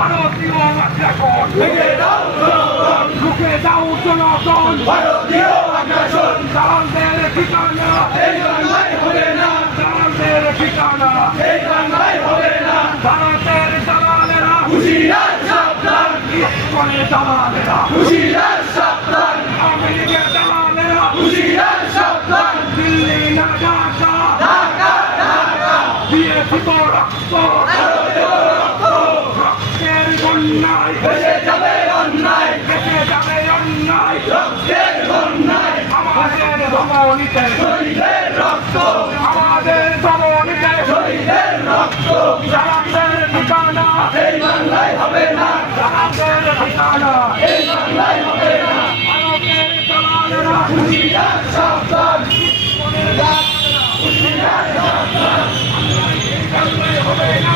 ভারতীয় আগ্রাসন রুখে দাও জনগণ ভারতীয় আগ্রাসন দালালদের ঠিকানা এই বাংলায় হবে না, দালালদের ঠিকানা এই বাংলায় হবে না। ভারতের দালালেরা হুঁশিয়ার সাবধান, ইস্কনের দালালেরা হুঁশিয়ার সাবধান, আওয়ামী লীগের দালালেরা হুঁশিয়ার সাবধান। দিল্লি না ঢাকা ঢাকা ঢাকা দিয়ে দিব রক্ত রক্তের বন্যায় ভেসে যাবে অন্যায়, কেটে যাবে অন্যায় রক্তের বন্যায়। আমাদের ধমনীতে শহীদের রক্ত, আমাদের ধমনীতে শহীদের রক্ত দালালদের ঠিকানা এই বাংলায় হবে না, দালালদের ঠিকানা এই বাংলায় হবে না। ভারতের দালালেরা হুঁশিয়ার সাবধান, ইস্কনের দালালেরা হুঁশিয়ার সাবধান। হবে না